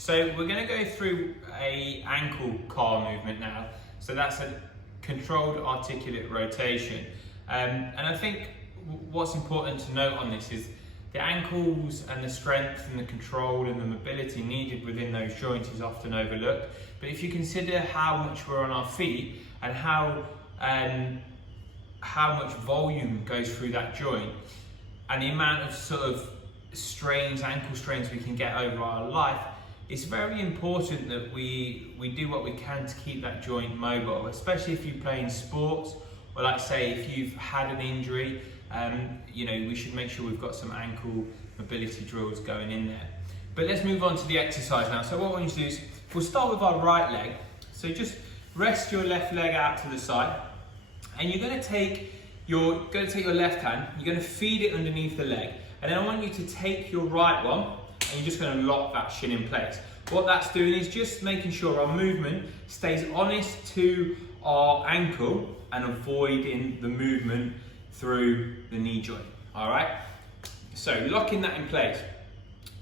So we're going to go through a ankle car movement now. So that's a controlled articulate rotation. And I think what's important to note on this is the ankles and the strength and the control and the mobility needed within those joints is often overlooked. But if you consider how much we're on our feet and how much volume goes through that joint and the amount of sort of strains, ankle strains we can get over our life, it's very important that we do what we can to keep that joint mobile, especially if you play in sports, or like say if you've had an injury, you know, we should make sure we've got some ankle mobility drills going in there. But let's move on to the exercise now. So what we want to do is, we'll start with our right leg. So just rest your left leg out to the side, and you're going to take your left hand, you're going to feed it underneath the leg, and then I want you to take your right one, and you're just going to lock that shin in place. What that's doing is just making sure our movement stays honest to our ankle and avoiding the movement through the knee joint. All right, so locking that in place,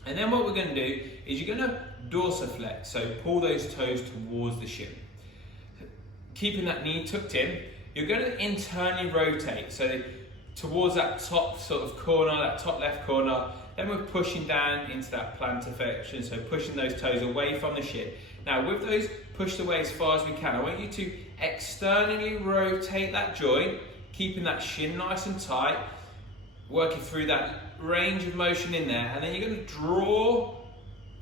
and then what we're going to do is you're going to dorsiflex, so pull those toes towards the shin, keeping that knee tucked in. You're going to internally rotate, so towards that top sort of corner, that top left corner. Then we're pushing down into that plantar flexion, so pushing those toes away from the shin. Now with those pushed away as far as we can, I want you to externally rotate that joint, keeping that shin nice and tight, working through that range of motion in there, and then you're going to draw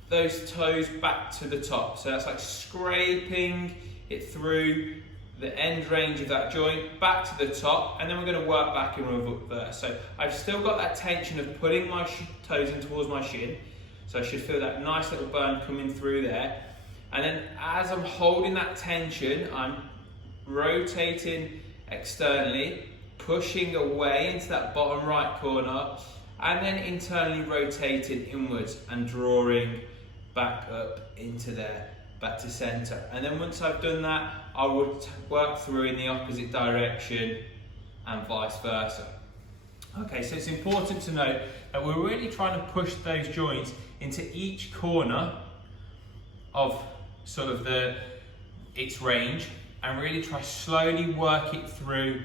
those toes back to the top. So that's like scraping it through the end range of that joint back to the top, and then we're going to work back in reverse. So I've still got that tension of putting my toes in towards my shin, so I should feel that nice little burn coming through there. And then as I'm holding that tension, I'm rotating externally, pushing away into that bottom right corner, and then internally rotating inwards and drawing back up into there, back to center. And then once I've done that, I would work through in the opposite direction and vice versa. Okay, so it's important to note that we're really trying to push those joints into each corner of sort of its range, and really try slowly work it through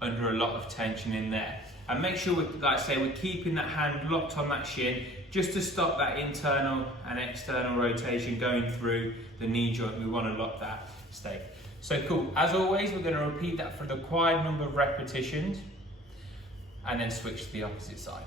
under a lot of tension in there. And make sure, like I say, we're keeping that hand locked on that shin just to stop that internal and external rotation going through the knee joint. We want to lock that stay. So cool. As always, we're going to repeat that for the required number of repetitions and then switch to the opposite side.